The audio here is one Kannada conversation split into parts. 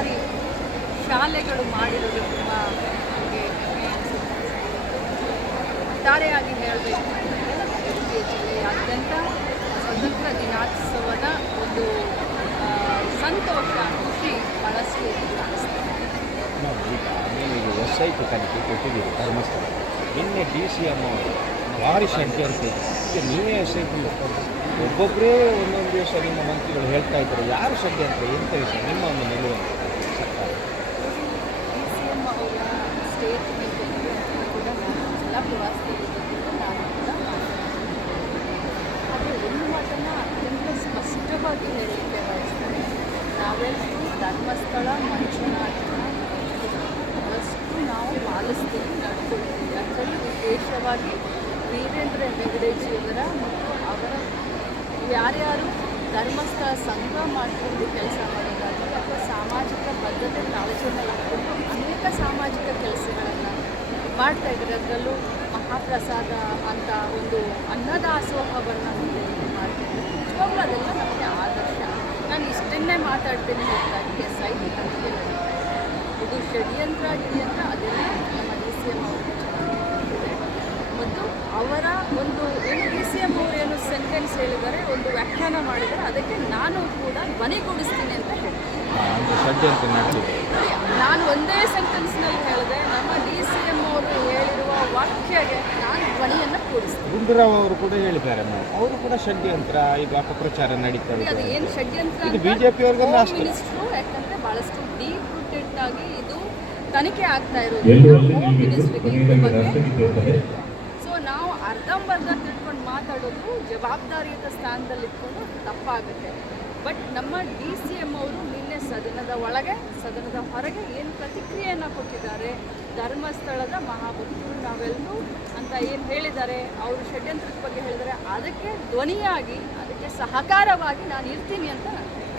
ಸರ್ಕಾರಿ ಶಾಲೆಗಳು ಮಾಡಿರೋದು ತುಂಬ ನನಗೆ ಹೆಮ್ಮೆ ಅನಿಸುತ್ತೆ. ಒಟ್ಟಾರೆಯಾಗಿ ಹೇಳಬೇಕು ಉಡುಪಿ ಜಿಲ್ಲೆಯಾದ್ಯಂತ ಸ್ವತಂತ್ರ ದಿನಾಚೋತ್ಸವದ ಒಂದು ಸಂತೋಷ ಖುಷಿ ಭಾಳಷ್ಟು ಕಾಣಿಸ್ತದೆ. ಈಗ SIT ತನಿಖೆ ಕೊಟ್ಟಿದ್ದೀರಿ ಧರ್ಮಸ್ಥಳ. ನಿನ್ನೆ DCM ಅವರು ಭಾರಿ ಸಂಖ್ಯೆ ಅಂತ ಈಗ ನೀವೇ SIT ಒಬ್ಬೊಬ್ಬರೇ ಒಂದೊಂದು ದಿವಸ ನಿಮ್ಮ ಮಂತ್ರಿಗಳು ಹೇಳ್ತಾ ಇದ್ದಾರೆ. ಯಾರು ಸದ್ಯ ಅಂತ ಎಂತ ವಿಷಯ ನಿಮ್ಮ ಒಂದು ನಿಲುವು ಸರ್ಕಾರ? DCM ಅವರ ಸ್ಟೇಟ್ ಮೀಟಿಂಗ್ಗೆ ಕೂಡ ನಾನು ಜಿಲ್ಲಾ ಪ್ರವಾಸದಲ್ಲಿರೋದ್ರಿಂದ ನಾನು ಕೂಡ ಆದರೆ ಒಂದು ಮಾತನ್ನು ಅತ್ಯಂತ ಸ್ಪಷ್ಟವಾಗಿ ಹೇಳಲಿಕ್ಕೆ ಬಯಸ್ತೇನೆ. ನಾವೆಲ್ಲರೂ ಧರ್ಮಸ್ಥಳ ಮಂಜುನಾಥನ ಬಹಳಷ್ಟು ನಾವು ಪಾಲಿಸ್ತೀವಿ, ನಡ್ಕೊಳ್ತೀವಿ. ಅದರಲ್ಲೂ ವಿಶೇಷವಾಗಿ ವೀರೇಂದ್ರ ಹೆಗ್ಗಡೆಜಿಯವರ ಮತ್ತು ಅವರ ಯಾರ್ಯಾರು ಧರ್ಮಸ್ಥಳ ಸಂಘ ಮಾಡಿಕೊಂಡು ಕೆಲಸ ಮಾಡೋದಾಗಲಿ ಅಥವಾ ಸಾಮಾಜಿಕ ಬದ್ಧತೆ ಕಾಳಜಿಯನ್ನು ಇಟ್ಕೊಂಡು ಅನೇಕ ಸಾಮಾಜಿಕ ಕೆಲಸಗಳನ್ನು ಮಾಡ್ತಾ ಇದ್ದಾರೆ. ಅದರಲ್ಲೂ ಮಹಾಪ್ರಸಾದ ಅಂತ ಒಂದು ಅನ್ನದಾಸೋಹವನ್ನು ಮಾಡ್ತಿದ್ದಾರೆ. ನಿಜವಾಗ್ಲೂ ಅದೆಲ್ಲ ನಮಗೆ ಆದರ್ಶ. ನಾನು ಇಷ್ಟನ್ನೇ ಮಾತಾಡ್ತೀನಿ ಹೊರತಾಗಿ SIT ತನಿಖೆ ನಡೀತಾ ಇದೆ. ಇದು ಷಡ್ಯಂತ್ರ ಅದೆಲ್ಲ ನಮ್ಮ DCM ಅವರಿಗೆ ಚೆನ್ನಾಗಿದೆ. ಮತ್ತು ಅವರ ಒಂದು ಏನು DCM ಅವರು ಏನು ಸೆಂಟೆನ್ಸ್ ಹೇಳಿದ್ದಾರೆ, ಒಂದು ವ್ಯಾಖ್ಯಾನ ಮಾಡಿದ್ದಾರೆ, ಅದಕ್ಕೆ ನಾನು ಕೂಡ ಧ್ವನಿಗೂಡಿಸ್ತೀನಿ ಅಂತ ಹೇಳ್ತೀನಿ. ನಾನು ಒಂದೇ ಸೆಂಟೆನ್ಸ್ನಲ್ಲಿ ಹೇಳಿದೆ, ನಮ್ಮ DCM ಅವರು ಹೇಳಿರುವ ವಾಕ್ಯಗೆ ನಾನು ಧ್ವನಿಯನ್ನು ಕೂಡಿಸ್ತೀನಿ. ಗುಂಡೂರಾವ್ ಅವರು ಕೂಡ ಹೇಳಿದ್ದಾರೆ, ಅವರು ಕೂಡ ಷಡ್ಯಂತ್ರ ಈಗ ಅಪಪ್ರಚಾರ ನಡೀತಾ ಇದೆ. ಅದು ಏನು ಷಡ್ಯಂತ್ರ ಇದು BJP ಅವ್ರಿಗೆಲ್ಲ ಅಷ್ಟೇ ಮಿನಿಸ್ಟ್ರು, ಯಾಕಂದರೆ ಭಾಳಷ್ಟು ಡೀಪ್ ರೂಟೆಡ್ ಆಗಿ ಇದು ತನಿಖೆ ಆಗ್ತಾ ಇರೋದ್ರಿಂದ ಹೋಮ್ ಮಿನಿಸ್ಟ್ರಿಗೆ ಇದ್ರ ಬಗ್ಗೆ. ಸೊ ನಾವು ಅರ್ಧಂಬರ್ಧ ತಿಳ್ಕೊಂಡು ಮಾತಾಡೋದು ಜವಾಬ್ದಾರಿಯುತ ಸ್ಥಾನದಲ್ಲಿ ಇಟ್ಕೊಂಡು ತಪ್ಪಾಗುತ್ತೆ. ಬಟ್ ನಮ್ಮ DCM ಅವರು ನಿನ್ನೆ ಸದನದ ಒಳಗೆ ಸದನದ ಹೊರಗೆ ಏನು ಪ್ರತಿಕ್ರಿಯೆಯನ್ನು ಕೊಟ್ಟಿದ್ದಾರೆ, ಧರ್ಮಸ್ಥಳದ ಮಹಾಭಕ್ತರು ನಾವೆಲ್ಲರೂ ಅಂತ ಏನು ಹೇಳಿದ್ದಾರೆ, ಅವರು ಷಡ್ಯಂತ್ರದ ಬಗ್ಗೆ ಹೇಳಿದ್ದಾರೆ, ಅದಕ್ಕೆ ಧ್ವನಿಯಾಗಿ ಅದಕ್ಕೆ ಸಹಕಾರವಾಗಿ ನಾನು ಇರ್ತೀನಿ ಅಂತ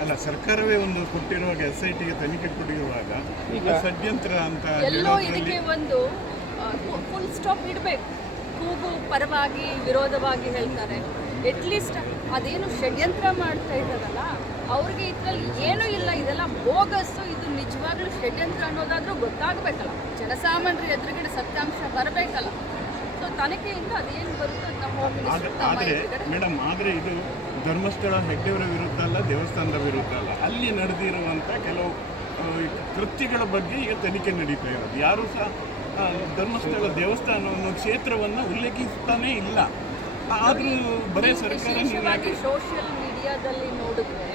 ಅಲ್ಲ, ಸರ್ಕಾರವೇ ಒಂದು ಕೊಟ್ಟಿರುವಾಗ SITಗೆ ತನಿಖೆ ಕೊಟ್ಟಿರುವಾಗ ಈಗ ಷಡ್ಯಂತ್ರ ಅಂತ ಎಲ್ಲೋ ಇದಕ್ಕೆ ಒಂದು ಫುಲ್ ಸ್ಟಾಪ್ ಇಡಬೇಕು. ಕೂಗು ಪರವಾಗಿ ವಿರೋಧವಾಗಿ ಹೇಳ್ತಾರೆ. ಎಟ್ಲೀಸ್ಟ್ ಅದೇನು ಷಡ್ಯಂತ್ರ ಮಾಡ್ತಾ ಇದ್ದಾರಲ್ಲ ಅವ್ರಿಗೆ ಇದರಲ್ಲಿ ಏನೂ ಇಲ್ಲ, ಇದೆಲ್ಲ ಬೋಗಸ್ಸು, ಇದು ನಿಜವಾಗ್ಲೂ ಷಡ್ಯಂತ್ರ ಅನ್ನೋದಾದರೂ ಗೊತ್ತಾಗಬೇಕಲ್ಲ, ಜನಸಾಮಾನ್ಯರ ಎದುರುಗಡೆ ಸತ್ಯಾಂಶ ಬರಬೇಕಲ್ಲ. ಸೊ ತನಿಖೆಯಿಂದ ಅದೇನು ಬರುತ್ತೋ ನಮ್ಮ ಹೋಮ್ ಮಿನಿಸ್ಟರ್. ಮೇಡಮ್, ಆದರೆ ಇದು ಧರ್ಮಸ್ಥಳ ಹೆಗ್ಡೆಯವರ ವಿರುದ್ಧ ಅಲ್ಲ, ದೇವಸ್ಥಾನದ ವಿರುದ್ಧ ಅಲ್ಲ, ಅಲ್ಲಿ ನಡೆದಿರುವಂಥ ಕೆಲವು ಕೃತ್ಯಗಳ ಬಗ್ಗೆ ಈಗ ತನಿಖೆ ನಡೀತಾ ಇರೋದು. ಯಾರೂ ಸಹ ಧರ್ಮಸ್ಥಳ ದೇವಸ್ಥಾನವನ್ನು ಕ್ಷೇತ್ರವನ್ನು ಉಲ್ಲೇಖಿಸ್ತಾನೇ ಇಲ್ಲ. ಆದರೂ ಬರೇ ಸರ್ಕಾರ ಸೋಷಿಯಲ್ ಮೀಡಿಯಾದಲ್ಲಿ ನೋಡಿದ್ರೆ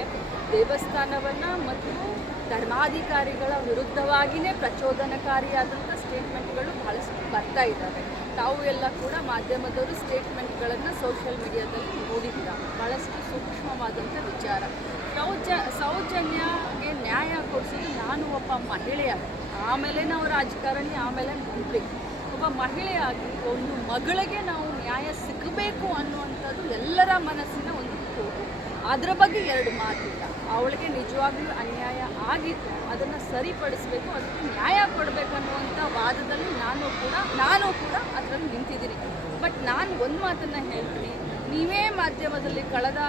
ದೇವಸ್ಥಾನವನ್ನು ಮತ್ತು ಧರ್ಮಾಧಿಕಾರಿಗಳ ವಿರುದ್ಧವಾಗಿಯೇ ಪ್ರಚೋದನಕಾರಿಯಾದಂಥ ಸ್ಟೇಟ್ಮೆಂಟ್ಗಳು ಬಹಳಷ್ಟು ಬರ್ತಾ ಇದ್ದಾವೆ. ತಾವು ಎಲ್ಲ ಕೂಡ ಮಾಧ್ಯಮದವರು ಸ್ಟೇಟ್ಮೆಂಟ್ಗಳನ್ನು ಸೋಷಿಯಲ್ ಮೀಡಿಯಾದಲ್ಲಿ ನೋಡಿದ್ದೀರ. ಭಾಳಷ್ಟು ಸೂಕ್ಷ್ಮವಾದಂಥ ವಿಚಾರ. ಸೌಜನ್ಯಗೆ ನ್ಯಾಯ ಕೊಡಿಸೋದು ನಾನು ಒಬ್ಬ ಮಹಿಳೆಯಾಗಿ, ಆಮೇಲೆ ನಾವು ರಾಜಕಾರಣಿ, ಆಮೇಲೆ ಮಂತ್ರಿ, ಒಬ್ಬ ಮಹಿಳೆಯಾಗಿ ಒಂದು ಮಗಳಿಗೆ ನಾವು ನ್ಯಾಯ ಸಿಗಬೇಕು ಅನ್ನುವಂಥದ್ದು ಎಲ್ಲರ ಮನಸ್ಸಿನ ಒಂದು ಕೂಗು. ಅದರ ಬಗ್ಗೆ ಎರಡು ಮಾತಿಲ್ಲ. ಅವಳಿಗೆ ನಿಜವಾಗ್ಲೂ ಅನ್ಯಾಯ ಆಗಿತ್ತು, ಅದನ್ನು ಸರಿಪಡಿಸಬೇಕು, ಅದಕ್ಕೆ ನ್ಯಾಯ ಕೊಡಬೇಕನ್ನುವಂಥ ವಾದದಲ್ಲಿ ನಾನು ಕೂಡ ಅದರಲ್ಲಿ ನಿಂತಿದ್ದೀನಿ. ಬಟ್ ನಾನು ಒಂದು ಮಾತನ್ನು ಹೇಳ್ತೀನಿ, ನೀವೇ ಮಾಧ್ಯಮದಲ್ಲಿ ಕಳೆದ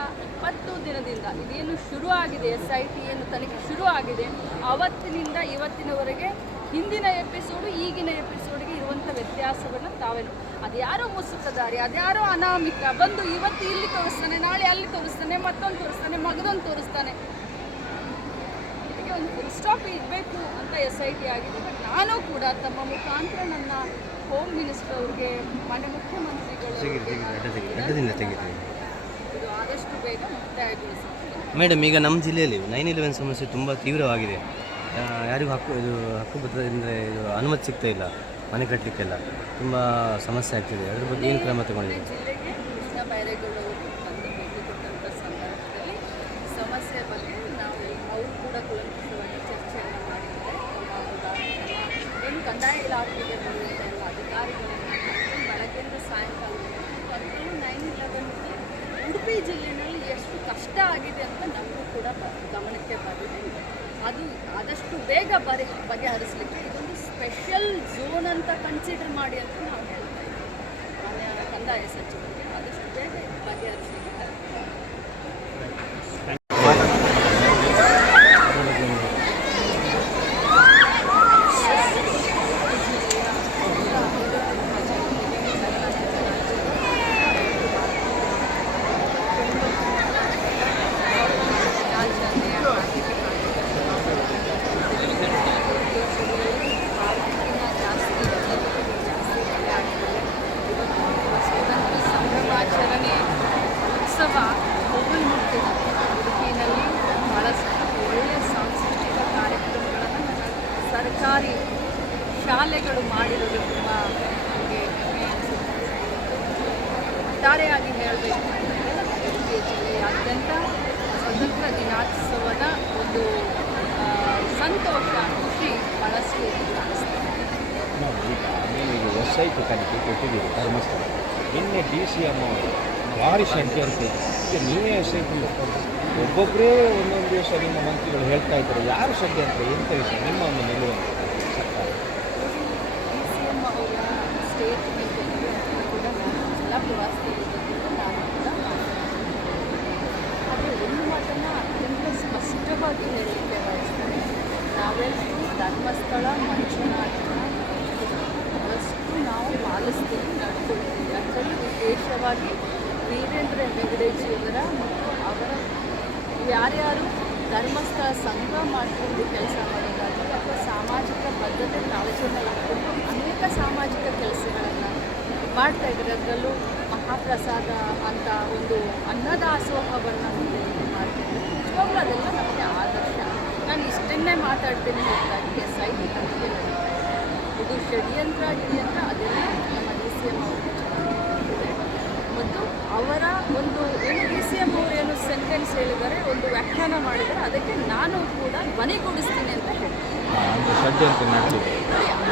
20 ದಿನದಿಂದ ಇದೇನು ಶುರು ಆಗಿದೆ, SIT ಏನು ತನಿಖೆ ಶುರು ಆಗಿದೆ, ಅವತ್ತಿನಿಂದ ಇವತ್ತಿನವರೆಗೆ ಹಿಂದಿನ ಎಪಿಸೋಡು ಈಗಿನ ಎಪಿಸೋಡ್ಗೆ ಇರುವಂಥ ವ್ಯತ್ಯಾಸವನ್ನು ತಾವೇನು, ಅದ್ಯಾರೋ ಮುಸುಕದಾರಿ, ಅದ್ಯಾರೋ ಅನಾಮಿಕ ಬಂದು ಇವತ್ತು ಇಲ್ಲಿ ತೋರಿಸ್ತಾನೆ, ನಾಳೆ ಅಲ್ಲಿ ತೋರಿಸ್ತಾನೆ, ಮತ್ತೊಂದು ತೋರಿಸ್ತಾನೆ, ಮಗದೊಂದು ತೋರಿಸ್ತಾನೆ. ಇದಕ್ಕೆ ಒಂದು ಫುಲ್ ಸ್ಟಾಪ್ ಇರಬೇಕು ಅಂತ SIT ಆಗಿದೆ. ಬಟ್ ನಾನು ಕೂಡ ತಮ್ಮ ಮುಖಾಂತರ ನನ್ನ ಹೋಮ್ ಮಿನಿಸ್ಟರ್ ಅವ್ರಿಗೆ, ಮಾನ್ಯ ಮುಖ್ಯಮಂತ್ರಿಗಳು ಇದು ಆದಷ್ಟು ಬೇಗ ಮುಕ್ತಾಯಗೊಳಿಸುತ್ತೆ. ಮೇಡಮ್, ಈಗ ನಮ್ಮ ಜಿಲ್ಲೆಯಲ್ಲಿ 9/11 ಸಮಸ್ಯೆ ತುಂಬ ತೀವ್ರವಾಗಿದೆ. ಯಾರಿಗೂ ಹಕ್ಕುಬದ್ಧದಿಂದ ಇದು ಅನುಮತಿ ಸಿಗ್ತಾ ಇಲ್ಲ, ಮನೆ ಕಟ್ಟಲಿಕ್ಕೆಲ್ಲ ತುಂಬ ಸಮಸ್ಯೆ ಆಗ್ತಿದೆ. ಅದ್ರ ಬಗ್ಗೆ ಏನು ಕ್ರಮ ತಗೊಂಡಿದೆ? ಜಿಲ್ಲೆಗೆ ಕೃಷ್ಣ ಬೈರೇಗೌಡರು ಬಂದು ಭೇಟಿ ಕೊಟ್ಟಂಥ ಸಂದರ್ಭದಲ್ಲಿ ಸಮಸ್ಯೆ ಬಗ್ಗೆ ನಾವು ಅವರು ಕೂಡ ಕೂಲಂಕಷವಾಗಿ ಚರ್ಚೆಯನ್ನು ಮಾಡಿದ್ದಾರೆ. ಏನು ಕಂದಾಯ ಇಲಾಖೆಗೆ ಬರುವಂಥ ಎಲ್ಲ ಅಧಿಕಾರಿಗಳನ್ನು ಬೆಳಗ್ಗೆಯಿಂದ ಸಾಯಂಕಾಲದವರೆಗೂ, ಅದರಲ್ಲೂ 9/11ಗೆ ಉಡುಪಿ ಜಿಲ್ಲೆಯಲ್ಲಿ ಎಷ್ಟು ಕಷ್ಟ ಆಗಿದೆ ಅಂತ ನಮಗೂ ಕೂಡ ಗಮನಕ್ಕೆ ಬಂದಿದೆ. ಅದು ಆದಷ್ಟು ಬೇಗ ಬಗೆಹರಿಸಲಿಕ್ಕೆ ಇದೊಂದು ಸ್ಪೆಷಲ್ ಝೋನ್ ಅಂತ ಕನ್ಸಿಡರ್ ಮಾಡಿ ಅಂತ ನಾವು ಹೇಳ್ತಾ ಇದ್ದೀವಿ. ಮಾನ್ಯ ಕಂದಾಯ ಸಚಿವರಿಗೆ ಆದಷ್ಟು ಬೇಗ ಬಗೆಹರಿಸಲಿಕ್ಕೆ ಶಾಲೆಗಳು ಮಾಡಿರೋದು ತುಂಬ ನನಗೆ ಹೆಮ್ಮೆ ಅನಿಸುತ್ತೆ. ಒಟ್ಟಾರೆಯಾಗಿ ಹೇಳಬೇಕು ಅಂದರೆ ಉಡುಪಿ ಜಿಲ್ಲೆಯಾದ್ಯಂತ ಸ್ವತಂತ್ರ ದಿನಾಚೋತ್ಸವದ ಒಂದು ಸಂತೋಷ ಖುಷಿ ಭಾಳಷ್ಟು ಕಾಣಿಸ್ತದೆ. ಈಗ ನೀವು SIT ತನಿಖೆ ಕೊಟ್ಟಿದ್ದೀರಿ ಧರ್ಮಸ್ಥಳ. ನಿನ್ನೆ DCM ಅವರು ಭಾರಿ ಷಡ್ಯ ಅಂತ ಈಗ ನೀವೇ SIT ಒಬ್ಬೊಬ್ಬರೇ ಒಂದೊಂದು ದಿವಸ ನಿಮ್ಮ ಮಂತ್ರಿಗಳು ಹೇಳ್ತಾ ಇದ್ದಾರೆ. ಯಾರು ಷಡ್ಯ ಅಂತ ಎಂತ ವಿಷಯ ನಿಮ್ಮ ಒಂದು ನಿಲುವು ಸರ್ಕಾರ? DCM ಅವರ ಸ್ಟೇಟ್ ಮೀಟಿಂಗ್ಗೆ ಕೂಡ ನಾನು ಜಿಲ್ಲಾ ಪ್ರವಾಸದಲ್ಲಿದ್ದು ನಾನು ಕೂಡ ಆದರೆ ಒಂದು ಮಾತನ್ನು ಅತ್ಯಂತ ಸ್ಪಷ್ಟವಾಗಿ ಹೇಳಲಿಕ್ಕೆ ಬಯಸ್ತೇನೆ. ನಾವೆಲ್ಲರೂ ಧರ್ಮಸ್ಥಳ ಮಂಜುನಾಥನ ಬಹಳಷ್ಟು ನಾವು ಪಾಲಿಸ್ತೀವಿ, ನಡ್ಕೊಳ್ತೀವಿ. ಅದರಲ್ಲೂ ವಿಶೇಷವಾಗಿ ವೀರೇಂದ್ರ ಹೆಗಡೆಜಿಯವರ ಮತ್ತು ಅವರ ಯಾರ್ಯಾರು ಧರ್ಮಸ್ಥಳ ಸಂಘ ಮಾಡಿಕೊಂಡು ಕೆಲಸ ಮಾಡೋದಾಗಲಿ ಅಥವಾ ಸಾಮಾಜಿಕ ಬದ್ಧತೆ ಕಾಳಜಿಯನ್ನು ಇಟ್ಕೊಂಡು ಅನೇಕ ಸಾಮಾಜಿಕ ಕೆಲಸಗಳನ್ನು ಮಾಡ್ತಾ ಇದ್ದಾರೆ. ಅದರಲ್ಲೂ ಮಹಾಪ್ರಸಾದ ಅಂತ ಒಂದು ಅನ್ನದಾಸೋಹವನ್ನು ಮಾಡ್ತಿದ್ದಾರೆ. ನಿಜವಾಗ್ಲೂ ಅದೆಲ್ಲ ನಮಗೆ ಆದರ್ಶ. ನಾನು ಇಷ್ಟನ್ನೇ ಮಾತಾಡ್ತೀನಿ ಹೊರತಾಗಿ SIT ತನಿಖೆ ನಡೀತಾ ಇದೆ. ಇದು ಷಡ್ಯಂತ್ರ ಅದೆಲ್ಲ ನಮ್ಮ DCM ಅವರಿಗೆ ಚೆನ್ನಾಗಿದೆ. ಮತ್ತು ಅವರ ಒಂದು ಏನು DCM ಅವರು ಏನು ಸೆಂಟೆನ್ಸ್ ಹೇಳಿದ್ದಾರೆ, ಒಂದು ವ್ಯಾಖ್ಯಾನ ಮಾಡಿದ್ದಾರೆ, ಅದಕ್ಕೆ ನಾನು ಕೂಡ ಧ್ವನಿಗೂಡಿಸ್ತೀನಿ ಅಂತ ಹೇಳ್ತೀನಿ. ಷಡ್ಯಂತ್ರ ನಡೆದಿದೆ.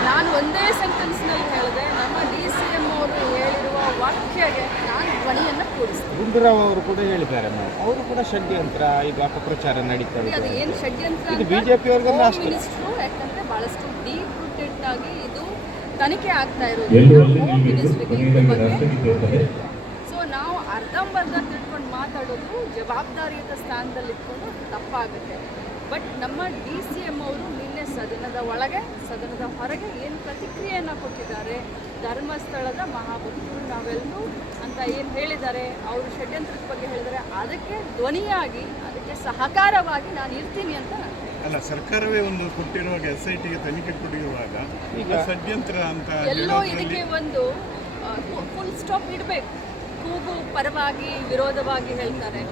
ನಾನು ಒಂದೇ ಸೆಂಟೆನ್ಸ್ನಲ್ಲಿ ಹೇಳಿದೆ, ನಮ್ಮ DCM ಅವರು ಹೇಳಿರುವ ವಾಕ್ಯಗೆ ನಾನು ಧ್ವನಿಯನ್ನು ಕೂಡಿಸ್ತೀನಿ. ಗುಂಡೂರಾವ್ ಅವರು ಕೂಡ ಹೇಳಿದ್ದಾರೆ, ಅವರು ಕೂಡ ಷಡ್ಯಂತ್ರ ಈಗ ಅಪಪ್ರಚಾರ ನಡೀತಾ ಇದೆ. ಅದು ಏನು ಷಡ್ಯಂತ್ರ ಇದು BJP ಅವ್ರಿಗೆಲ್ಲ ಹೋಮ್ ಅಷ್ಟೇ. ಮಿನಿಸ್ಟ್ರು ಯಾಕಂದರೆ ಭಾಳಷ್ಟು ಡೀಪ್ ರೂಟೆಡ್ ಆಗಿ ಇದು ತನಿಖೆ ಆಗ್ತಾ ಇರೋದ್ರಿಂದ ಹೋಮ್ ಮಿನಿಸ್ಟ್ರಿಗೆ ಇದ್ರ ಬಗ್ಗೆ ಸೊ ನಾವು ಅರ್ಧಂಬರ್ಧ ತಿಳ್ಕೊಂಡು ಮಾತಾಡೋದು ಜವಾಬ್ದಾರಿಯುತ ಸ್ಥಾನದಲ್ಲಿ ಇಟ್ಕೊಂಡು ತಪ್ಪಾಗುತ್ತೆ. ಬಟ್ ನಮ್ಮ DCM ಅವರು ನಿನ್ನೆ ಸದನದ ಒಳಗೆ ಸದನದ ಹೊರಗೆ ಏನು ಪ್ರತಿಕ್ರಿಯೆಯನ್ನು ಕೊಟ್ಟಿದ್ದಾರೆ, ಧರ್ಮಸ್ಥಳದ ಮಹಾಭಕ್ತರು ನಾವೆಲ್ಲರೂ ಅಂತ ಏನು ಹೇಳಿದ್ದಾರೆ, ಅವರು ಷಡ್ಯಂತ್ರದ ಬಗ್ಗೆ ಹೇಳಿದ್ದಾರೆ, ಅದಕ್ಕೆ ಧ್ವನಿಯಾಗಿ ಅದಕ್ಕೆ ಸಹಕಾರವಾಗಿ ನಾನು ಇರ್ತೀನಿ ಅಂತ ಅಲ್ಲ, ಸರ್ಕಾರವೇ ಒಂದು ಕೊಟ್ಟಿರುವಾಗ SITಗೆ ತನಿಖೆ ಕೊಟ್ಟಿರುವಾಗ ಈಗ ಷಡ್ಯಂತ್ರ ಅಂತ ಎಲ್ಲೋ ಇದಕ್ಕೆ ಒಂದು ಫುಲ್ ಸ್ಟಾಪ್ ಇಡಬೇಕು. ಕೂಗು ಪರವಾಗಿ ವಿರೋಧವಾಗಿ ಹೇಳ್ತಾರೆ.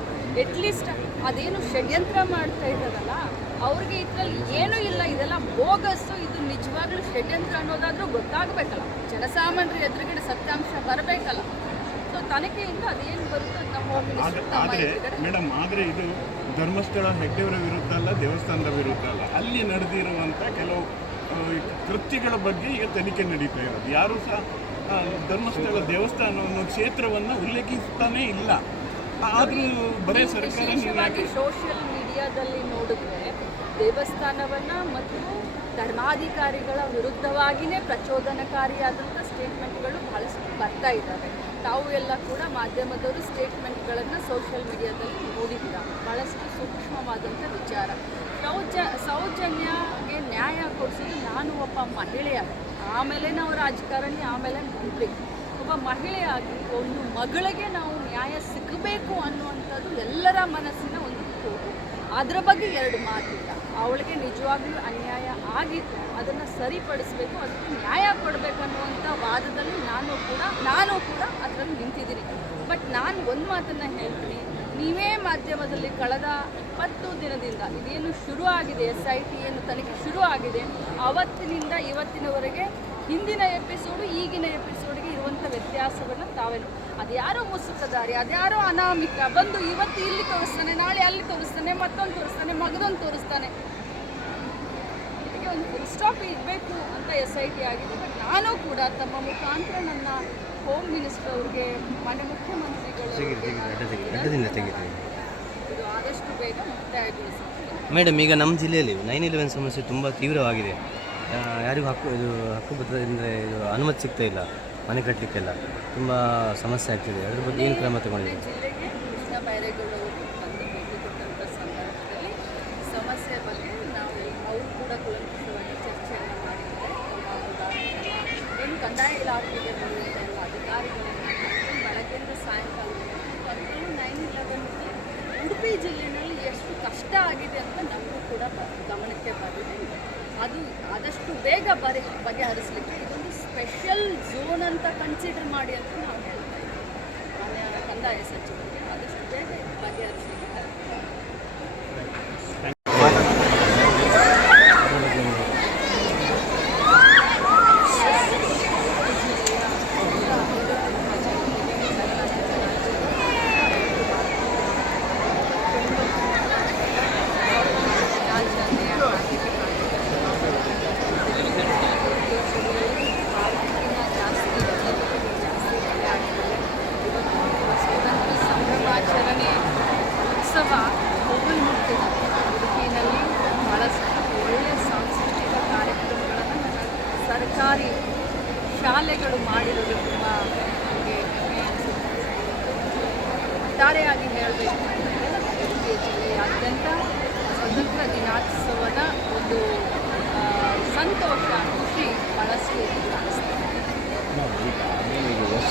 ಎಟ್ಲೀಸ್ಟ್ ಅದೇನು ಷಡ್ಯಂತ್ರ ಮಾಡ್ತಾ ಇದ್ದಾರಲ್ಲ ಅವ್ರಿಗೆ ಇದರಲ್ಲಿ ಏನೂ ಇಲ್ಲ, ಇದೆಲ್ಲ ಬೋಗಸ್ಸು, ಇದು ನಿಜವಾಗ್ಲೂ ಷಡ್ಯಂತ್ರ ಅನ್ನೋದಾದರೂ ಗೊತ್ತಾಗಬೇಕಲ್ಲ, ಜನಸಾಮಾನ್ಯರ ಎದುರುಗಡೆ ಸತ್ಯಾಂಶ ಬರಬೇಕಲ್ಲ. ಸೊ ತನಿಖೆಯಿಂದ ಅದೇನು ಬರುತ್ತೋ ನಮ್ಮ ಹೋಮ್ ಮಿನಿಸ್ಟರ್ ಆದರೆ ಮೇಡಮ್, ಆದರೆ ಇದು ಧರ್ಮಸ್ಥಳ ಹೆಗ್ಡೆಯವರ ವಿರುದ್ಧ ಅಲ್ಲ, ದೇವಸ್ಥಾನದ ವಿರುದ್ಧ ಅಲ್ಲ, ಅಲ್ಲಿ ನಡೆದಿರುವಂಥ ಕೆಲವು ಕೃತ್ಯಗಳ ಬಗ್ಗೆ ಈಗ ತನಿಖೆ ನಡೀತಾ ಇರೋದು. ಯಾರೂ ಸಹ ಧರ್ಮಸ್ಥಳ ದೇವಸ್ಥಾನವನ್ನು ಕ್ಷೇತ್ರವನ್ನು ಉಲ್ಲೇಖಿಸ್ತಾನೇ ಇಲ್ಲ. ಆದರೂ ಬರೇ ಸರ್ಕಾರ ಸೋಷಿಯಲ್ ಮೀಡಿಯಾದಲ್ಲಿ ನೋಡಿದ್ರೆ ದೇವಸ್ಥಾನವನ್ನು ಮತ್ತು ಧರ್ಮಾಧಿಕಾರಿಗಳ ವಿರುದ್ಧವಾಗಿಯೇ ಪ್ರಚೋದನಕಾರಿಯಾದಂಥ ಸ್ಟೇಟ್ಮೆಂಟ್ಗಳು ಬಹಳಷ್ಟು ಬರ್ತಾ ಇದ್ದಾವೆ. ತಾವು ಎಲ್ಲ ಕೂಡ ಮಾಧ್ಯಮದವರು ಸ್ಟೇಟ್ಮೆಂಟ್ಗಳನ್ನು ಸೋಷಿಯಲ್ ಮೀಡಿಯಾದಲ್ಲಿ ನೋಡಿದ್ದೀರ. ಭಾಳಷ್ಟು ಸೂಕ್ಷ್ಮವಾದಂಥ ವಿಚಾರ. ಸೌಜನ್ಯಗೆ ನ್ಯಾಯ ಕೊಡಿಸೋದು ನಾನು ಒಬ್ಬ ಮಹಿಳೆಯಾಗಿ, ಆಮೇಲೆ ನಾವು ರಾಜಕಾರಣಿ, ಆಮೇಲೆ ಮಂತ್ರಿ, ಒಬ್ಬ ಮಹಿಳೆಯಾಗಿ ಒಂದು ಮಗಳಿಗೆ ನಾವು ನ್ಯಾಯ ಸಿಗಬೇಕು ಅನ್ನುವಂಥದ್ದು ಎಲ್ಲರ ಮನಸ್ಸಿನ ಒಂದು ಕೂಗು. ಅದರ ಬಗ್ಗೆ ಎರಡು ಮಾತಿಲ್ಲ. ಅವಳಿಗೆ ನಿಜವಾಗ್ಲೂ ಅನ್ಯಾಯ ಆಗಿತ್ತು, ಅದನ್ನು ಸರಿಪಡಿಸಬೇಕು, ಅದಕ್ಕೆ ನ್ಯಾಯ ಕೊಡಬೇಕನ್ನುವಂಥ ವಾದದಲ್ಲಿ ನಾನು ಕೂಡ ಅದರಲ್ಲಿ ನಿಂತಿದ್ದೀನಿ. ಬಟ್ ನಾನು ಒಂದು ಮಾತನ್ನು ಹೇಳ್ತೀನಿ, ನೀವೇ ಮಾಧ್ಯಮದಲ್ಲಿ ಕಳೆದ 20 ದಿನದಿಂದ ಇದೇನು ಶುರು ಆಗಿದೆ, SIT ಏನು ತನಿಖೆ ಶುರು ಆಗಿದೆ, ಅವತ್ತಿನಿಂದ ಇವತ್ತಿನವರೆಗೆ ಹಿಂದಿನ ಎಪಿಸೋಡು ಈಗಿನ ಎಪಿಸೋಡ್ಗೆ ಇರುವಂಥ ವ್ಯತ್ಯಾಸವನ್ನು ತಾವೇನು, ಅದ್ಯಾರೋ ಮುಸುಕದಾರಿ, ಅದ್ಯಾರೋ ಅನಾಮಿಕ ಬಂದು ಇವತ್ತು ಇಲ್ಲಿ ತೋರಿಸ್ತಾನೆ, ನಾಳೆ ಅಲ್ಲಿ ತೋರಿಸ್ತಾನೆ, ಮತ್ತೊಂದು ತೋರಿಸ್ತಾನೆ, ಮಗದೊಂದು ತೋರಿಸ್ತಾನೆ. ಇದಕ್ಕೆ ಒಂದು ಫುಲ್ ಸ್ಟಾಪ್ ಇರಬೇಕು ಅಂತ SIT ಆಗಿದೆ. ಬಟ್ ನಾನು ಕೂಡ ತಮ್ಮ ಮುಖಾಂತರ ನನ್ನ ಹೋಮ್ ಮಿನಿಸ್ಟರ್ ಅವ್ರಿಗೆ, ಮಾನ್ಯ ಮುಖ್ಯಮಂತ್ರಿಗಳು ಇದು ಆದಷ್ಟು ಬೇಗ ಮುಕ್ತಾಯಗೊಳಿಸುತ್ತೆ. ಮೇಡಮ್, ಈಗ ನಮ್ಮ ಜಿಲ್ಲೆಯಲ್ಲಿ 9/11 ಸಮಸ್ಯೆ ತುಂಬ ತೀವ್ರವಾಗಿದೆ. ಯಾರಿಗೂ ಹಕ್ಕುಬದ್ಧದಿಂದ ಇದು ಅನುಮತಿ ಸಿಗ್ತಾ ಇಲ್ಲ, ಮನೆ ಕಟ್ಟಲಿಕ್ಕೆಲ್ಲ ತುಂಬ ಸಮಸ್ಯೆ ಆಗ್ತಿದೆ. ಅದ್ರ ಬಗ್ಗೆ ಏನು ಕ್ರಮ ತಗೊಂಡಿದೆ? ಜಿಲ್ಲೆಗೆ ಕೃಷ್ಣ ಬೈರೇಗೌಡರು ಬಂದು ಭೇಟಿ ಕೊಟ್ಟಂಥ ಸಂದರ್ಭದಲ್ಲಿ ಸಮಸ್ಯೆ ಬಗ್ಗೆ ಅವರು ಕೂಡ ಕೂಲಂಕಷವಾಗಿ ಚರ್ಚೆಯನ್ನು ಮಾಡಿದ್ದಾರೆ. ಏನು ಕಂದಾಯ ಇಲಾಖೆಗೆ ಬರುವಂಥ ಎಲ್ಲ ಅಧಿಕಾರಿಗಳನ್ನು ಬೆಳಗ್ಗೆಯಿಂದ ಸಾಯಂಕಾಲದವರೆಗೂ, ಅದರಲ್ಲೂ 9/11ಗೆ ಉಡುಪಿ ಜಿಲ್ಲೆಯಲ್ಲಿ ಎಷ್ಟು ಕಷ್ಟ ಆಗಿದೆ ಅಂತ ನಮಗೂ ಕೂಡ ಗಮನಕ್ಕೆ ಬಂದಿದೆ. ಅದು ಆದಷ್ಟು ಬೇಗ ಬಗೆಹರಿಸಲಿಕ್ಕೆ ಇದೊಂದು ಸ್ಪೆಷಲ್ ಝೋನ್ ಅಂತ ಕನ್ಸಿಡರ್ ಮಾಡಿ ಅಂತ ನಾವು ಹೇಳ್ತಾ ಇದ್ದೀವಿ. ಮಾನ್ಯ ಕಂದಾಯ ಸಚಿವರಿಗೆ ಆದಷ್ಟು ಬೇಗ ಬಗೆಹರಿಸಲಿಕ್ಕೆ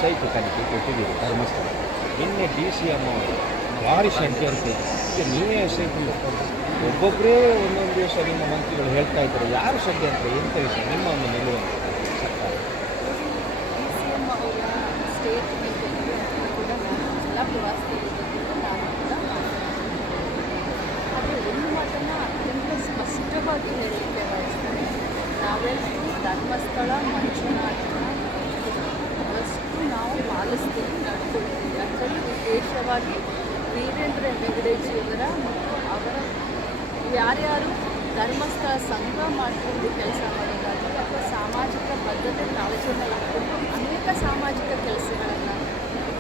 SIT ತನಿಖೆ ಕೊಟ್ಟಿದ್ದೀರಿ ಧರ್ಮಸ್ಥಳ. ನಿನ್ನೆ DCM ಅವರು ಭಾರಿ ಸಂಖ್ಯೆ ಅಂತ ಈಗ ನೀವೇ SIT ಒಬ್ಬೊಬ್ಬರೇ ಒಂದೊಂದು ದಿವಸ ನಿಮ್ಮ ಮಂತ್ರಿಗಳು ಹೇಳ್ತಾ ಇದ್ದಾರೆ. ಯಾರು ಸಂಖ್ಯೆ ಅಂತ ಎಂತ ವಿಷಯ ನಿಮ್ಮ ಒಂದು ನಿಲುವನ್ನು ಸರ್ಕಾರ? DCM ಅವರ ಸ್ಟೇಟ್ ಮೀಟಿಂಗ್ಗೆ ಕೂಡ ನಾನು ಜಿಲ್ಲಾ ಪ್ರವಾಸದಲ್ಲಿದ್ದು ನಾನು ಕೂಡ ಆದರೆ ಒಂದು ಮಾತನ್ನು ಅತ್ಯಂತ ಸ್ಪಷ್ಟವಾಗಿ ಹೇಳಲಿಕ್ಕೆ ಬಯಸ್ತೇನೆ. ನಾವೆಲ್ಲರೂ ಧರ್ಮಸ್ಥಳ ಮಂಜುನಾಥನ ಅಷ್ಟು ನಾವು ಪಾಲಿಸ್ತೀವಿ, ನಡ್ಕೊಳ್ತೀವಿ. ಅದರಲ್ಲೂ ವಿಶೇಷವಾಗಿ ವೀರೇಂದ್ರ ಹೆಗಡೆಜಿಯವರ ಮತ್ತು ಅವರ ಯಾರ್ಯಾರು ಧರ್ಮಸ್ಥಳ ಸಂಘ ಮಾಡಿಕೊಂಡು ಕೆಲಸ ಮಾಡೋದಾಗಲಿ ಅಥವಾ ಸಾಮಾಜಿಕ ಬದ್ಧತೆ ಕಾಳಜಿಯನ್ನು ಇಟ್ಕೊಂಡು ಅನೇಕ ಸಾಮಾಜಿಕ ಕೆಲಸಗಳನ್ನು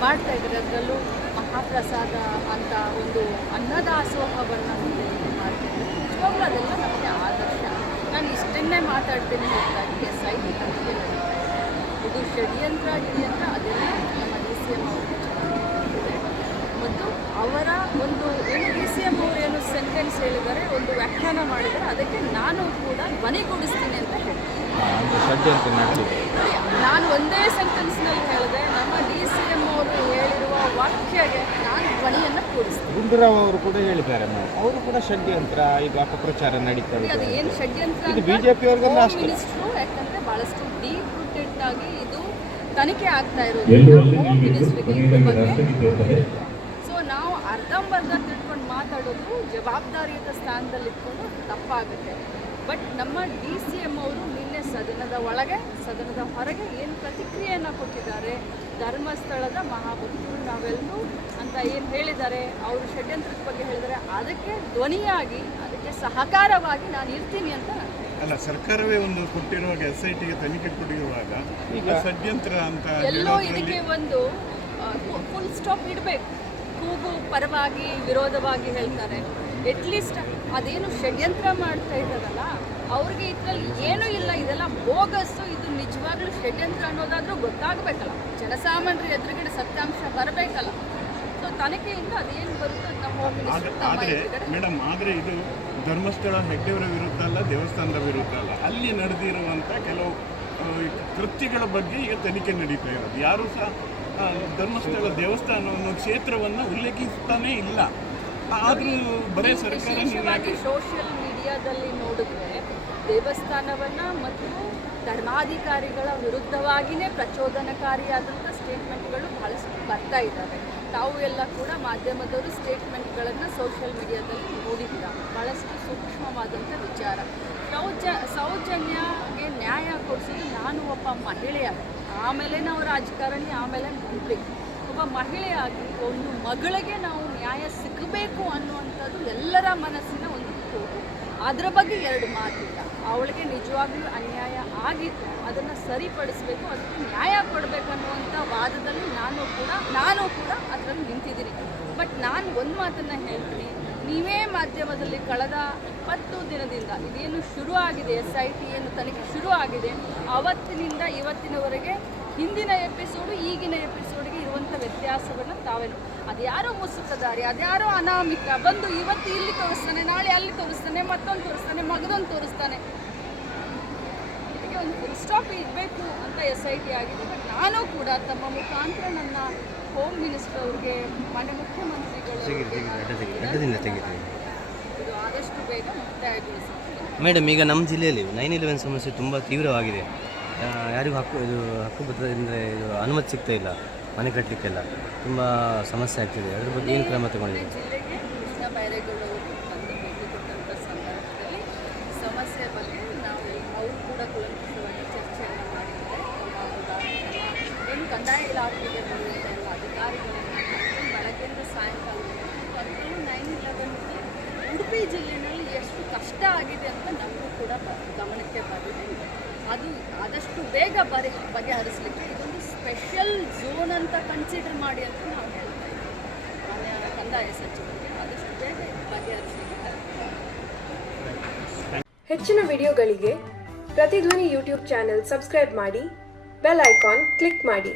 ಮಾಡ್ತಾ ಇದ್ದಾರೆ. ಅದರಲ್ಲೂ ಮಹಾಪ್ರಸಾದ ಅಂತ ಒಂದು ಅನ್ನದಾಸೋಹವನ್ನು ಮಾಡ್ತಿದ್ದಾರೆ. ನಿಜವಾಗ್ಲೂ ಅದೆಲ್ಲ ನಮಗೆ ಆದರ್ಶ. ನಾನು ಇಷ್ಟನ್ನೇ ಮಾತಾಡ್ತೀನಿ ಹೊರತಾಗಿ SIT ತನಿಖೆ ನಡೀತಾ ಇದೆ. ಇದು ಷಡ್ಯಂತ್ರ ಅದೆಲ್ಲ ನಮ್ಮ DCM ಅವರಿಗೆ ಚೆನ್ನಾಗಿದೆ. ಮತ್ತು ಅವರ ಒಂದು ಏನು DCM ಅವರು ಏನು ಸೆಂಟೆನ್ಸ್ ಹೇಳಿದ್ದಾರೆ, ಒಂದು ವ್ಯಾಖ್ಯಾನ ಮಾಡಿದ್ದಾರೆ, ಅದಕ್ಕೆ ನಾನು ಕೂಡ ಧ್ವನಿಗೂಡಿಸ್ತೀನಿ ಅಂತ ಹೇಳ್ತೀನಿ. ಷಡ್ಯಂತ್ರ ನಡೆದಿದೆ. ನಾನು ಒಂದೇ ಸೆಂಟೆನ್ಸ್ನಲ್ಲಿ ಹೇಳಿದೆ, ನಮ್ಮ DCM ಅವರು ಹೇಳಿರುವ ವಾಕ್ಯಗೆ ನಾನು ಧ್ವನಿಯನ್ನು ಕೂಡಿಸ್ತೀನಿ. ಗುಂಡೂರಾವ್ ಅವರು ಕೂಡ ಹೇಳಿದ್ದಾರೆ, ಅವರು ಕೂಡ ಷಡ್ಯಂತ್ರ ಈಗ ಅಪಪ್ರಚಾರ ನಡೀತಾ ಇದೆ. ಅದು ಏನು ಷಡ್ಯಂತ್ರ ಇದು BJP ಅವ್ರಿಗೆಲ್ಲ ಹೋಮ್ ಅಷ್ಟೇ. ಮಿನಿಸ್ಟ್ರು ಯಾಕಂದರೆ ಭಾಳಷ್ಟು ಡೀಪ್ ರೂಟೆಡ್ ಆಗಿ ಇದು ತನಿಖೆ ಆಗ್ತಾ ಇರೋದ್ರಿಂದ ಹೋಮ್ ಮಿನಿಸ್ಟ್ರಿಗೆ ಇದ್ರ ಬಗ್ಗೆ ಸೊ ನಾವು ಅರ್ಧಂಬರ್ಧ ತಿಳ್ಕೊಂಡು ಮಾತಾಡೋದು ಜವಾಬ್ದಾರಿಯುತ ಸ್ಥಾನದಲ್ಲಿ ಇಟ್ಕೊಂಡು ತಪ್ಪಾಗುತ್ತೆ. ಬಟ್ ನಮ್ಮ DCM ಅವರು ನಿನ್ನೆ ಸದನದ ಒಳಗೆ ಸದನದ ಹೊರಗೆ ಏನು ಪ್ರತಿಕ್ರಿಯೆಯನ್ನು ಕೊಟ್ಟಿದ್ದಾರೆ, ಧರ್ಮಸ್ಥಳದ ಮಹಾಭಕ್ತರು ನಾವೆಲ್ಲರೂ ಅಂತ ಏನು ಹೇಳಿದ್ದಾರೆ, ಅವರು ಷಡ್ಯಂತ್ರದ ಬಗ್ಗೆ ಹೇಳಿದ್ದಾರೆ, ಅದಕ್ಕೆ ಧ್ವನಿಯಾಗಿ ಅದಕ್ಕೆ ಸಹಕಾರವಾಗಿ ನಾನು ಇರ್ತೀನಿ ಅಂತ ಅಲ್ಲ, ಸರ್ಕಾರವೇ ಒಂದು ಕೊಟ್ಟಿರುವಾಗ SITಗೆ ತನಿಖೆ ಕೊಟ್ಟಿರುವಾಗ ಈಗ ಷಡ್ಯಂತ್ರ ಅಂತ ಎಲ್ಲೋ ಇದಕ್ಕೆ ಒಂದು ಫುಲ್ ಸ್ಟಾಪ್ ಇಡಬೇಕು. ಕೂಗು ಪರವಾಗಿ ವಿರೋಧವಾಗಿ ಹೇಳ್ತಾರೆ. ಎಟ್ಲೀಸ್ಟ್ ಅದೇನು ಷಡ್ಯಂತ್ರ ಮಾಡ್ತಾ ಇದ್ದಾರಲ್ಲ ಅವ್ರಿಗೆ ಇದರಲ್ಲಿ ಏನೂ ಇಲ್ಲ, ಇದೆಲ್ಲ ಬೋಗಸ್ಸು, ಇದು ನಿಜವಾಗ್ಲೂ ಷಡ್ಯಂತ್ರ ಅನ್ನೋದಾದರೂ ಗೊತ್ತಾಗಬೇಕಲ್ಲ, ಜನಸಾಮಾನ್ಯರ ಎದುರುಗಡೆ ಸತ್ಯಾಂಶ ಬರಬೇಕಲ್ಲ. ಸೊ ತನಿಖೆಯಿಂದ ಅದೇನು ಬರುತ್ತೋ ನಮ್ಮ ಹೋಮ್ ಮಿನಿಸ್ಟರ್ ಆದರೆ ಮೇಡಮ್, ಆದರೆ ಇದು ಧರ್ಮಸ್ಥಳ ಹೆಗ್ಡೆಯವರ ವಿರುದ್ಧ ಅಲ್ಲ, ದೇವಸ್ಥಾನದ ವಿರುದ್ಧ ಅಲ್ಲ, ಅಲ್ಲಿ ನಡೆದಿರುವಂಥ ಕೆಲವು ಕೃತ್ಯಗಳ ಬಗ್ಗೆ ಈಗ ತನಿಖೆ ನಡೀತಾ ಇರೋದು. ಯಾರೂ ಸಹ ಧರ್ಮಸ್ಥಳ ದೇವಸ್ಥಾನವನ್ನು ಕ್ಷೇತ್ರವನ್ನು ಉಲ್ಲೇಖಿಸ್ತಾನೇ ಇಲ್ಲ. ಆದರೂ ಬರೇ ಸರ್ಕಾರ ಸೋಷಿಯಲ್ ಮೀಡಿಯಾದಲ್ಲಿ ನೋಡಿದ್ರೆ ದೇವಸ್ಥಾನವನ್ನು ಮತ್ತು ಧರ್ಮಾಧಿಕಾರಿಗಳ ವಿರುದ್ಧವಾಗಿಯೇ ಪ್ರಚೋದನಕಾರಿಯಾದಂಥ ಸ್ಟೇಟ್ಮೆಂಟ್ಗಳು ಬಹಳಷ್ಟು ಬರ್ತಾ ಇದ್ದಾವೆ. ತಾವು ಎಲ್ಲ ಕೂಡ ಮಾಧ್ಯಮದವರು ಸ್ಟೇಟ್ಮೆಂಟ್ಗಳನ್ನು ಸೋಷಿಯಲ್ ಮೀಡಿಯಾದಲ್ಲಿ ನೋಡಿದ್ದೀರ. ಭಾಳಷ್ಟು ಸೂಕ್ಷ್ಮವಾದಂಥ ವಿಚಾರ. ಸೌಜನ್ಯಗೆ ನ್ಯಾಯ ಕೊಡಿಸೋದು ನಾನು ಒಬ್ಬ ಮಹಿಳೆಯಾಗಿ, ಆಮೇಲೆ ನಾವು ರಾಜಕಾರಣಿ, ಆಮೇಲೆ ಮಂತ್ರಿ, ಒಬ್ಬ ಮಹಿಳೆಯಾಗಿ ಒಂದು ಮಗಳಿಗೆ ನಾವು ನ್ಯಾಯ ಸಿಗಬೇಕು ಅನ್ನುವಂಥದ್ದು ಎಲ್ಲರ ಮನಸ್ಸಿನ ಒಂದು ಕೂಗು. ಅದರ ಬಗ್ಗೆ ಎರಡು ಮಾತಿಲ್ಲ. ಅವಳಿಗೆ ನಿಜವಾಗ್ಲೂ ಅನ್ಯಾಯ ಆಗಿತ್ತು, ಅದನ್ನು ಸರಿಪಡಿಸಬೇಕು, ಅದಕ್ಕೆ ನ್ಯಾಯ ಕೊಡಬೇಕನ್ನುವಂಥ ವಾದದಲ್ಲಿ ನಾನು ಕೂಡ ಅದರಲ್ಲಿ ನಿಂತಿದ್ದೀನಿ. ಬಟ್ ನಾನು ಒಂದು ಮಾತನ್ನು ಹೇಳ್ತೀನಿ, ನೀವೇ ಮಾಧ್ಯಮದಲ್ಲಿ ಕಳೆದ 20 ದಿನದಿಂದ ಇದೇನು ಶುರು ಆಗಿದೆ, SIT ಏನು ತನಿಖೆ ಶುರು ಆಗಿದೆ, ಅವತ್ತಿನಿಂದ ಇವತ್ತಿನವರೆಗೆ ಹಿಂದಿನ ಎಪಿಸೋಡು ಈಗಿನ ಎಪಿಸೋಡ್ಗೆ ಇರುವಂಥ ವ್ಯತ್ಯಾಸವನ್ನು ತಾವೇನು, ಅದ್ಯಾರೋ ಮುಸುಕದಾರಿ, ಅದ್ಯಾರೋ ಅನಾಮಿಕ ಬಂದು ಇವತ್ತು ಇಲ್ಲಿ ತೋರಿಸ್ತಾನೆ, ನಾಳೆ ಅಲ್ಲಿ ತೋರಿಸ್ತಾನೆ, ಮತ್ತೊಂದು ತೋರಿಸ್ತಾನೆ, ಮಗದೊಂದು ತೋರಿಸ್ತಾನೆ. ಇದಕ್ಕೆ ಒಂದು ಫುಲ್ ಸ್ಟಾಪ್ ಇರಬೇಕು ಅಂತ SIT ಆಗಿದೆ. ಬಟ್ ನಾನು ಕೂಡ ತಮ್ಮ ಮುಖಾಂತರ ನನ್ನ ಹೋಮ್ ಮಿನಿಸ್ಟರ್ ಅವ್ರಿಗೆ, ಮಾನ್ಯ ಮುಖ್ಯಮಂತ್ರಿಗಳು ಇದು ಆದಷ್ಟು ಬೇಗ ಮುಕ್ತಾಯಗೊಳಿಸುತ್ತೆ. ಮೇಡಮ್, ಈಗ ನಮ್ಮ ಜಿಲ್ಲೆಯಲ್ಲಿ 9/11 ಸಮಸ್ಯೆ ತುಂಬ ತೀವ್ರವಾಗಿದೆ. ಯಾರಿಗೂ ಹಕ್ಕುಬದ್ಧದಿಂದ ಇದು ಅನುಮತಿ ಸಿಗ್ತಾ ಇಲ್ಲ, ಮನೆ ಕಟ್ಟಲಿಕ್ಕೆಲ್ಲ ತುಂಬ ಸಮಸ್ಯೆ ಆಗ್ತಿದೆ. ಅದ್ರ ಬಗ್ಗೆ ಏನು ಕ್ರಮ ತಗೊಂಡಿದೆ? ಜಿಲ್ಲೆಗೆ ಕೃಷ್ಣ ಬೈರೇಗೌಡರು ಬಂದು ಭೇಟಿ ಕೊಟ್ಟಂಥ ಸಂದರ್ಭದಲ್ಲಿ ಸಮಸ್ಯೆ ಬಗ್ಗೆ ಅವರು ಕೂಡ ಕೂಲಂಕಷವಾಗಿ ಚರ್ಚೆಯನ್ನು ಮಾಡಿದ್ದಾರೆ. ಏನು ಕಂದಾಯ ಇಲಾಖೆಗೆ ಬರುವಂಥ ಎಲ್ಲ ಅಧಿಕಾರಿಗಳನ್ನು ಬೆಳಗ್ಗೆಯಿಂದ ಸಾಯಂಕಾಲದವರೆಗೂ, ಅದರಲ್ಲೂ 9/11ಗೆ ಉಡುಪಿ ಜಿಲ್ಲೆಯಲ್ಲಿ ಎಷ್ಟು ಕಷ್ಟ ಆಗಿದೆ ಅಂತ ನಮಗೂ ಕೂಡ ಗಮನಕ್ಕೆ ಬಂದಿದೆ. ಅದು ಆದಷ್ಟು ಬೇಗ ಬಗೆಹರಿಸಲಿಕ್ಕೆ ಇದೊಂದು ಸ್ಪೆಷಲ್ ಝೋನ್ ಅಂತ ಕನ್ಸಿಡರ್ ಮಾಡಿ ಅಂತ ನಾವು ಹೇಳ್ತಾ ಇದ್ದೀವಿ. ಮಾನ್ಯ ಕಂದಾಯ ಸಚಿವರಿಗೆ ಆದಷ್ಟು ಬೇಗ ಬಗೆಹರಿಸಲಿಕ್ಕೆ. ಹೆಚ್ಚಿನ ವಿಡಿಯೋಗಳಿಗೆ ಪ್ರತಿಧ್ವನಿ ಯೂಟ್ಯೂಬ್ ಚಾನೆಲ್ ಸಬ್ಸ್ಕ್ರೈಬ್ ಮಾಡಿ, ಬೆಲ್ ಐಕಾನ್ ಕ್ಲಿಕ್ ಮಾಡಿ.